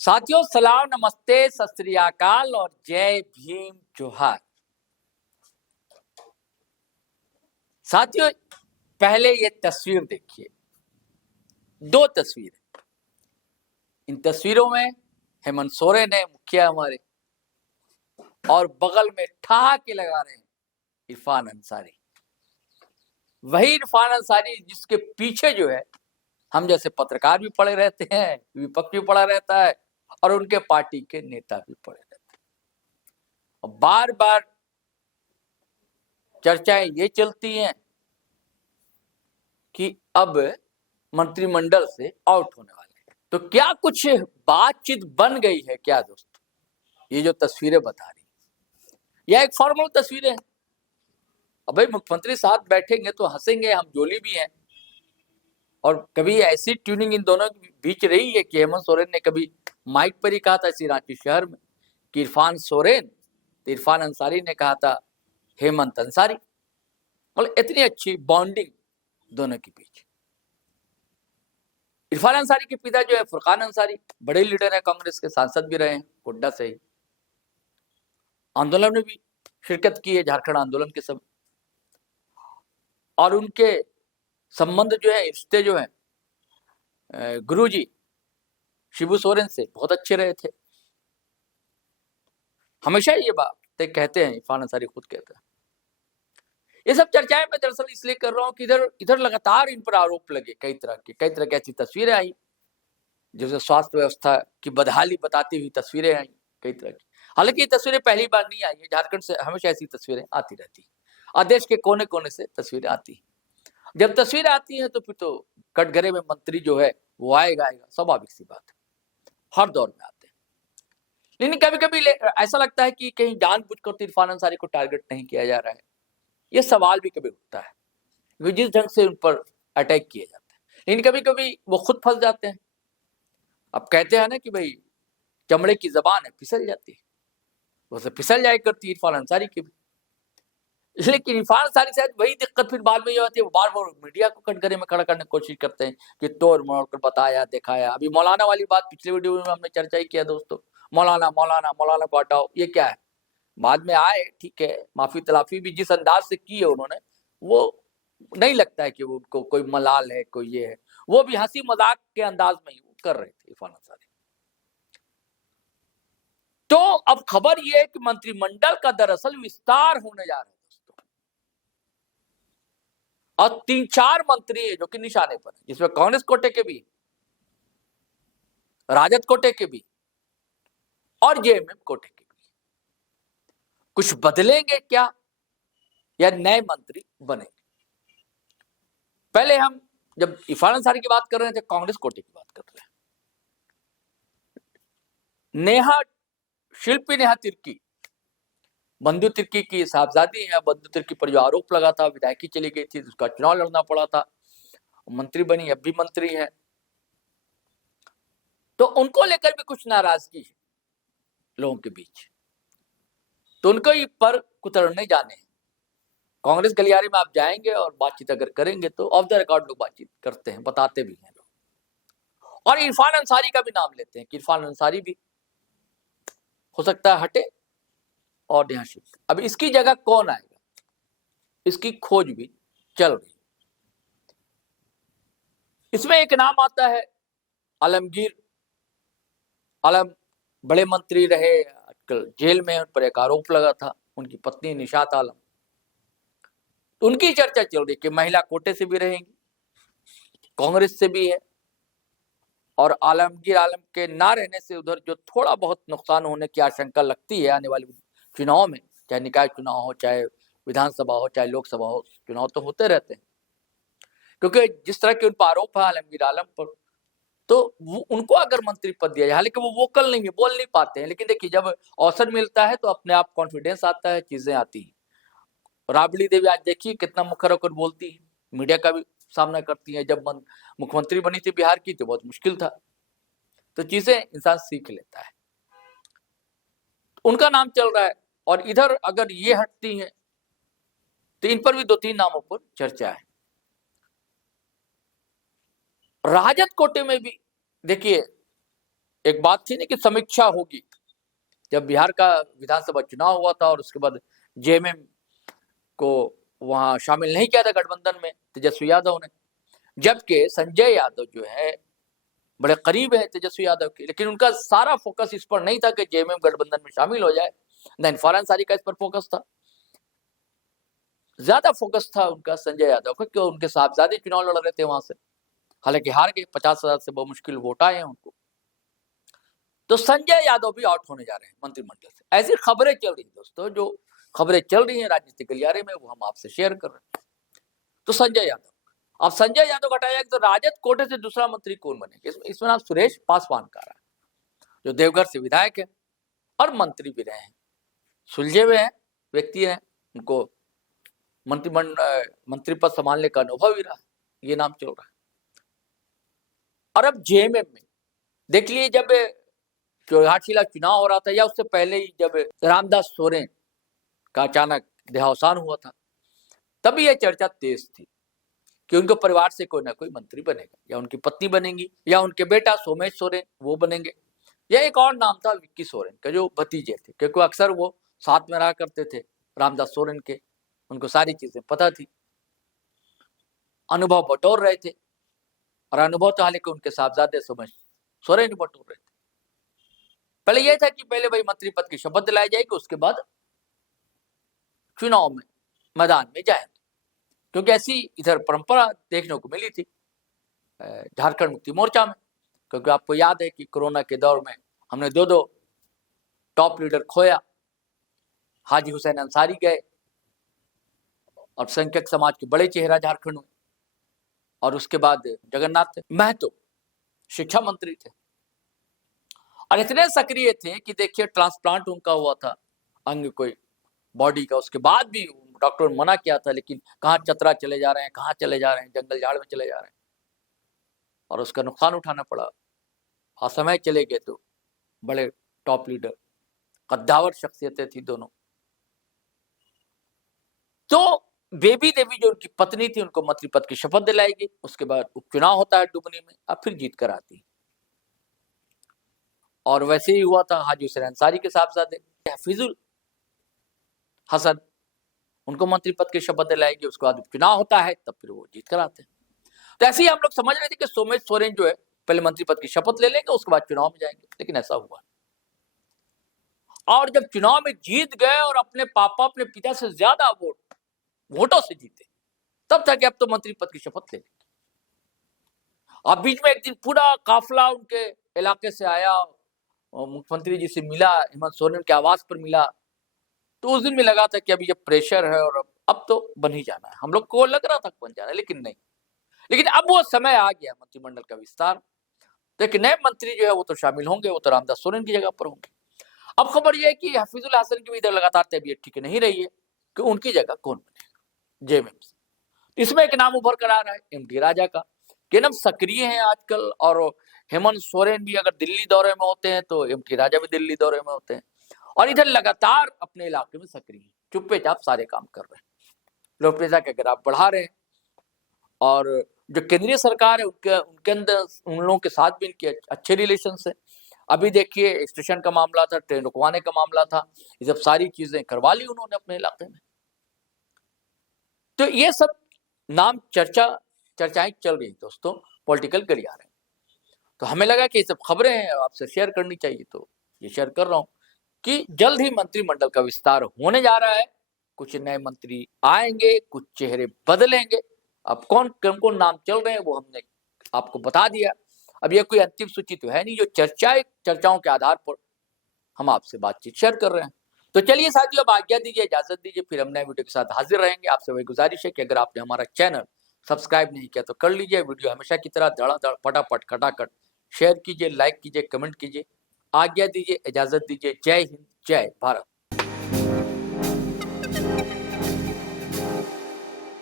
साथियों सलाम, नमस्ते, सत श्री अकाल और जय भीम जोहार। साथियों पहले ये तस्वीर देखिए, दो तस्वीर। इन तस्वीरों में हेमंत सोरेन है मुखिया हमारे, और बगल में ठहाके लगा रहे हैं इरफान अंसारी। वही इरफान अंसारी जिसके पीछे जो है हम जैसे पत्रकार भी पड़े रहते हैं, विपक्ष भी पड़ा रहता है और उनके पार्टी के नेता भी पड़े रहते हैं। और बार बार चर्चाएं ये चलती हैं कि अब मंत्रिमंडल से आउट होने वाले हैं। तो क्या कुछ बातचीत बन गई है क्या दोस्तों? ये जो तस्वीरें बता रही यह एक फॉर्मल तस्वीर है। अब भाई मुख्यमंत्री साथ बैठेंगे तो हंसेंगे, हम जोली भी हैं। और कभी ऐसी ट्यूनिंग इन दोनों के बीच रही है कि हेमंत सोरेन ने कभी माइक पर ही कहा था इसी रांची शहर में कि इरफान सोरेन, तो इरफान अंसारी ने कहा था हेमंत अंसारी। मतलब इतनी अच्छी बॉन्डिंग दोनों के बीच। इरफान अंसारी के पिता जो है फुरकान अंसारी, बड़े लीडर है, कांग्रेस के सांसद भी रहे हैं गोड्डा से ही, आंदोलन में भी शिरकत की है, झारखंड आंदोलन के समय। और उनके संबंध जो है, रिश्ते जो है गुरुजी शिबू सोरेन से बहुत अच्छे रहे थे। हमेशा ये बात कहते हैं, इरफान अंसारी खुद कहते हैं। ये सब चर्चाएं मैं दरअसल इसलिए कर रहा हूं कि इधर लगातार इन पर आरोप लगे, कई तरह की ऐसी तस्वीरें आई, जैसे स्वास्थ्य व्यवस्था की बदहाली बताती हुई तस्वीरें आई कई तरह की। हालांकि ये तस्वीरें पहली बार नहीं आई है, झारखंड से हमेशा ऐसी तस्वीरें आती रहती और देश के कोने कोने से तस्वीरें आती। जब तस्वीरें आती हैं तो फिर तो कटघरे में मंत्री जो है वो आएगा, स्वाभाविक सी बात है, हर दौर में आते हैं। लेकिन कभी कभी ऐसा लगता है कि कहीं जानबूझकर इरफान अंसारी को टारगेट नहीं किया जा रहा है, ये सवाल भी कभी उठता है जिस ढंग से उन पर अटैक किए जाते हैं। लेकिन कभी कभी वो खुद फंस जाते हैं। अब कहते हैं ना कि भाई चमड़े की जबान है, फिसल जाती है, वैसे फिसल जाए करती है इरफान अंसारी की भी। लेकिन इरफान अंसारी शायद वही दिक्कत फिर बाद में ये होती है, वो बार बार मीडिया को कटघरे में खड़ा करने की कोशिश करते हैं कि तोड़ मोड़ कर बताया दिखाया। अभी मौलाना वाली बात पिछले वीडियो में हमने चर्चा ही किया दोस्तों, मौलाना मौलाना मौलाना को हटाओ, ये क्या है? बाद में आए, ठीक है, माफी तलाफी भी जिस अंदाज से की है उन्होंने, वो नहीं लगता है कि वो उनको कोई मलाल है, कोई ये है। वो भी हंसी मजाक के अंदाज में ही कर रहे थे इरफान अंसारी। तो अब खबर यह है कि मंत्रिमंडल का दरअसल विस्तार होने जा रहा है दोस्तों, और 3-4 मंत्री है जो कि निशाने पर है, जिसमें कांग्रेस कोटे के भी, राजद कोटे के भी और जेएमएम कोटे के भी। कुछ बदलेंगे क्या या नए मंत्री बनेंगे? पहले हम जब इरफान अंसारी की बात कर रहे थे, कांग्रेस कोटे की बात कर रहे हैं। शिल्पी नेहा तिर्की, बंधु तिर्की की साहबजादी है। बंधु तिर्की पर जो आरोप लगा था, विधायकी चली गई थी, उसका चुनाव लड़ना पड़ा था, मंत्री बनी, अब भी मंत्री है। तो उनको लेकर भी कुछ नाराजगी है लोगों के बीच, तो उनको पर कुतरने जाने हैं। कांग्रेस गलियारे में आप जाएंगे और बातचीत अगर करेंगे तो ऑफ द रिकॉर्ड लोग बातचीत करते हैं, बताते भी हैं लोग। और इरफान अंसारी का भी नाम लेते हैं कि इरफान अंसारी भी हो सकता है हटे और यहां शिफ्ट। अब इसकी जगह कौन आएगा, इसकी खोज भी चल रही। इसमें एक नाम आता है आलमगीर आलम, बड़े मंत्री रहे, आजकल जेल में, उन पर एक आरोप लगा था, उनकी पत्नी निशात आलम। उनकी चर्चा चल रही कि महिला कोटे से भी रहेंगी, कांग्रेस से भी है, और आलमगीर आलम के ना रहने से उधर जो थोड़ा बहुत नुकसान होने की आशंका लगती है आने वाले चुनाव में, चाहे निकाय चुनाव हो, चाहे विधानसभा हो, चाहे लोकसभा हो, चुनाव तो होते रहते हैं। क्योंकि जिस तरह के उन पर आरोप है आलमगीर आलम पर, तो उनको अगर मंत्री पद दिया जाए, हालांकि वो वोकल नहीं है, बोल नहीं पाते हैं, लेकिन देखिए जब अवसर मिलता है तो अपने आप कॉन्फिडेंस आता है, चीजें आती हैं। राबड़ी देवी आज देखिए कितना मुखर होकर बोलती है, मीडिया का भी सामना करती है। जब मुख्यमंत्री बनी थी बिहार की तो बहुत मुश्किल था, तो चीजें इंसान सीख लेता है। उनका नाम चल रहा है, और इधर अगर ये हटती हैं तो इन पर भी 2-3 नामों पर चर्चा है। राजद कोटे में भी देखिए एक बात थी ना कि समीक्षा होगी, जब बिहार का विधानसभा चुनाव हुआ था और उसके बाद जेएमएम को वहां शामिल नहीं किया था गठबंधन में तेजस्वी यादव ने, जबकि संजय यादव जो है बड़े करीब है तेजस्वी यादव के, लेकिन उनका सारा फोकस इस पर नहीं था कि जेएमएम गठबंधन में शामिल हो जाए, नहीं फरहान अंसारी का इस पर फोकस था, ज्यादा फोकस था उनका संजय यादव का, क्यों उनके साहबजादे चुनाव लड़ रहे थे वहां से, हालांकि हार गए, 50,000 से बहुत मुश्किल वोट आए हैं उनको। तो संजय यादव भी आउट होने जा रहे हैं मंत्रिमंडल से, ऐसी खबरें चल रही हैं दोस्तों, जो खबरें चल रही हैं राजनीतिक गलियारे में वो हम आपसे शेयर कर रहे हैं। तो संजय यादव, अब संजय यादव हटाया तो राजद कोटे से दूसरा मंत्री कौन बनेगा? इसमें नाम सुरेश पासवान का रहा, जो देवघर से विधायक है और मंत्री भी रहे हैं, सुलझे हुए हैं व्यक्ति हैं, उनको मंत्री पद संभालने का अनुभव ही रहा, ये नाम चल रहा है। और अब जेएमएम में देख लिए, जब घाटशिला चुनाव हो रहा था या उससे पहले ही जब रामदास सोरेन का अचानक देहावसान हुआ था, तभी यह चर्चा तेज थी कि उनके परिवार से कोई ना कोई मंत्री बनेगा, या उनकी पत्नी बनेगी या उनके बेटा सोमेश सोरेन वो बनेंगे, या एक और नाम था विक्की सोरेन का जो भतीजे थे, क्योंकि अक्सर वो साथ में रहा करते थे रामदास सोरेन के, उनको सारी चीजें पता थी, अनुभव बटोर रहे थे, और अनुभव तो हालांकि उनके साहबजादे सोमेश सोरेन बटोर रहे थे। पहले यह था कि पहले भाई मंत्री पद की शपथ दिलाई जाएगी, उसके बाद चुनाव में मैदान में जाएंगे, क्योंकि ऐसी इधर परंपरा देखने को मिली थी झारखंड मुक्ति मोर्चा में, क्योंकि आपको याद है कि कोरोना के दौर में हमने दो टॉप लीडर खोया, हाजी हुसैन अंसारी गए और संख्यक समाज के बड़े चेहरा झारखंड में, और उसके बाद जगन्नाथ महतो शिक्षा मंत्री थे और इतने सक्रिय थे कि देखिए ट्रांसप्लांट उनका हुआ था अंग कोई बॉडी का, उसके बाद भी डॉक्टर ने मना किया था, लेकिन कहाँ चतरा चले जा रहे हैं, कहाँ चले जा रहे हैं, जंगल झाड़ में चले जा रहे हैं, और उसका नुकसान उठाना पड़ा, असमय चले गए। तो बड़े टॉप लीडर कद्दावर शख्सियतें थी दोनों। तो बेबी देवी जो उनकी पत्नी थी, उनको मंत्री पद की शपथ दिलाएगी, उसके बाद उपचुनाव होता है डुबनी में, अब फिर जीत कर आती है, और वैसे ही हुआ था हाजी हुसैन अंसारी के साहबजादे हफीजुल हसन, उनको मंत्री पद की शपथ दिलाएगी, उसके बाद उपचुनाव होता है, तब फिर वो जीत कर आते हैं। तो ऐसे ही हम लोग समझ रहे थे कि सोमेश सोरेन जो है पहले मंत्री पद की शपथ ले लेंगे, उसके बाद चुनाव में जाएंगे, लेकिन ऐसा हुआ। और जब चुनाव में जीत गए और अपने पापा अपने पिता से ज्यादा वोटों से जीते, तब था कि अब तो मंत्री पद की शपथ ले लेंगे। अब बीच में एक दिन पूरा काफिला उनके इलाके से आया, मुख्यमंत्री जी से मिला, हेमंत सोरेन के आवास पर मिला, तो उस दिन भी लगा था कि अभी ये प्रेशर है और अब तो बन ही जाना है, हम लोग को लग रहा था बन जाना है, लेकिन नहीं, लेकिन अब वो समय आ गया मंत्रिमंडल का विस्तार, तो एक नए मंत्री जो है वो तो शामिल होंगे, वो तो रामदास सोरेन की जगह पर होंगे। अब खबर यह है कि हफीजुल हसन की भी इधर लगातार तबीयत ठीक नहीं रही है कि उनकी जगह कौन बनेगा जेएमएम से। इसमें एक नाम उभर कर आ रहा है एमडी राजा का, कि एकदम सक्रिय है आजकल, और हेमंत सोरेन भी अगर दिल्ली दौरे में होते हैं तो एमडी राजा भी दिल्ली दौरे में होते हैं, और इधर लगातार अपने इलाके में सक्रिय, चुप्पे चाप सारे काम कर रहे हैं, लोकप्रियता के ग्राफ बढ़ा रहे हैं, और जो केंद्रीय सरकार है उनके अंदर उन लोगों के साथ भी इनके अच्छे रिलेशन है। अभी देखिए स्टेशन का मामला था, ट्रेन रुकवाने का मामला था, ये सब सारी चीजें करवा ली उन्होंने अपने इलाके में। तो ये सब नाम चर्चाएं चल रही दोस्तों पॉलिटिकल गलियारे। तो हमें लगा कि ये सब खबरें हैं आपसे शेयर करनी चाहिए, तो ये शेयर कर रहा हूं कि जल्द ही मंत्रिमंडल का विस्तार होने जा रहा है, कुछ नए मंत्री आएंगे, कुछ चेहरे बदलेंगे। अब कौन कौन नाम चल रहे हैं वो हमने आपको बता दिया। अब ये कोई अंतिम सूची तो है नहीं, जो चर्चाओं के आधार पर हम आपसे बातचीत शेयर कर रहे हैं। तो चलिए साथियों, अब आज्ञा दीजिए, इजाजत दीजिए, फिर हम नए वीडियो के साथ हाजिर रहेंगे। आपसे वही गुजारिश है कि अगर आपने हमारा चैनल सब्सक्राइब नहीं किया तो कर लीजिए, वीडियो हमेशा की तरह धड़ाधड़ फटाफट खटाखट शेयर कीजिए, लाइक कीजिए, कमेंट कीजिए। आज्ञा दीजिए, इजाजत दीजिए। जय हिंद, जय भारत।